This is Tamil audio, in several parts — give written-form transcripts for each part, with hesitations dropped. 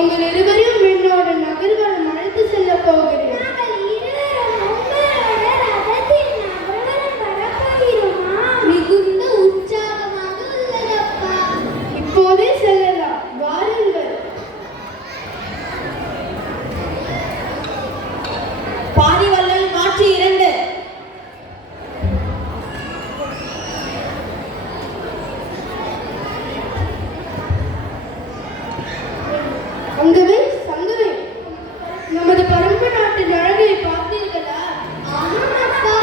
உங்கள் இருவரையும் என்னோட நகர்வலம் அழைத்து செல்ல போகிறேன். மிகுந்த உற்சாகமாக உள்ளதப்பா. இப்போதே செல்லலாம், வாருங்கள். பாரிவள்ளல் காட்சி 2. அங்கவே சங்கவே, நமது பரம்பு நாட்டின் அழகை பார்த்தீர்களா? ஆமாம் அப்பா,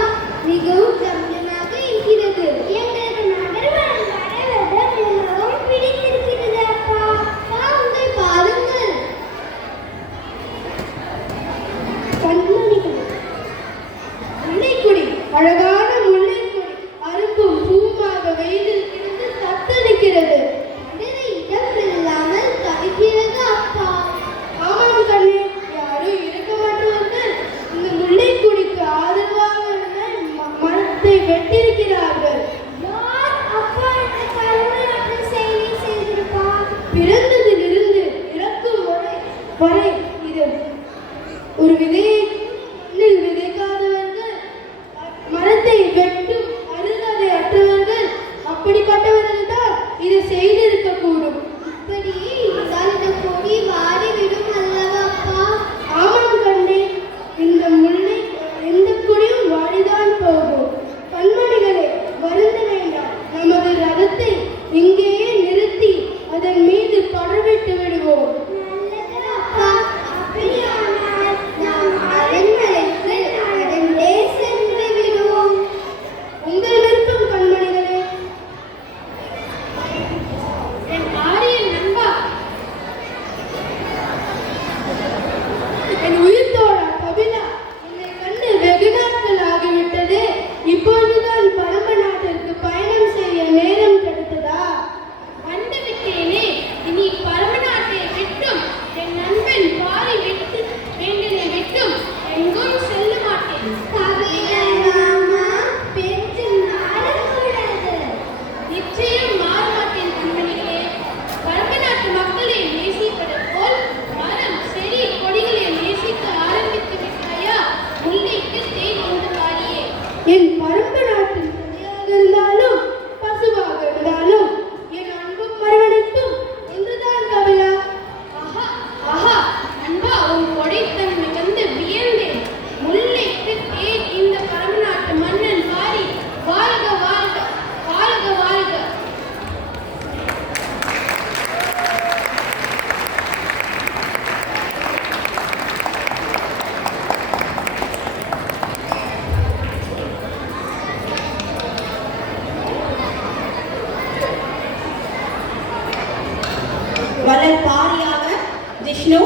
மிகவும் ரம்யமாக இருக்கிறது. எங்களுக்கு நகர்வலம் வரவது மிகவும் பிடித்திருக்கிறது அப்பா. வாருங்கள் பாருங்கள். கண்மணிகள், முல்லைக்கொடி, அழகான முல்லைக்கொடி அரும்பும் பூமாக வெயிலில் கிடந்து தத்தளிக்கிறது. மதுரை இடமில்லாமல் தவிக்கிறது அப்பா. ஆமாம் கண்ணே, யாரும் இருக்க மாட்டவர்கள் இந்த முல்லைக்கொடிக்கு ஆதரவாக மரத்தை வெட்டியிருக்கிறார்கள். யார் அப்பா இந்த கருணையற்ற செயலை செய்திருப்பார்? பிறந்ததிலிருந்து இறக்கும் வரை இது ஒரு விதையை விதைக்காதவர்கள், மரத்தை வெட்டும் அருகதை அற்றவர்கள், அப்படிப்பட்டவர்கள் தான் இதை செய்திருக்க கூடும். இப்படியே இருந்தால் இந்த கொடி வாடிவிடும் அல்லவா அப்பா? ஆமாம் கண்ணே, இந்த கொடியும் வாடிதான் போகும். கண்மணிகளே, வருந்த வேண்டாம். நமது ரதத்தை இங்கேயே நிறுத்தி அதன் மீது படவிட்டு விடுவோம். நல்லது அப்பா. அப்படியானால் நாம் அரண்மனைக்கு நடந்தே சென்று விடுவோம். உங்கள் விருப்பம் கண்மணிகளே. என் ஆரியன் நண்பா, என் உயிர்த்தோட கபிலா, உன்னை கண்டு வெகு நாட்கள் ஆகிவிட்டது. இப்பொழுதுதான் பரம்பு நாட்டிற்கு பயணம் செய்ய நேரம் கிடைத்ததா? வந்து விட்டேனே. இனி பரம நாட்டை விட்டும் என் நண்பன் பாரி விட்டு வேண்டினை விட்டும் எங்கும் செல்ல மாட்டேன். பேச்சு மாறக்கூடாது. நிச்சயம் மாற மாட்டேன் கண்மணிகளே. பரம நாட்டு மக்களை நேசிப்பது போல் மரம் செடி கொடிகளை நேசிக்க ஆரம்பித்து விட்டாயா? முல்லைக்கு தேன் கொண்டு பாரியே. என் பரம்பு நாட்டின் பிரஜையாக இருந்தாலும் பசுவாக இருந்தாலும் என் அன்பும் மறுவனுக்கும் ஒன்றுதான் கபிலா. ஆஹா ஆஹா, அன்பா, உன் கொடைத்தன்மை கண்டு வியந்தேன். முல்லைக்கு தேன் இந்த பரம நாட்டு மன்னன் பாரி வாழ்க வாழ்க வாழ்க வாழ்க. வள்ளல் பாரியாக ஜிஷ்ணு,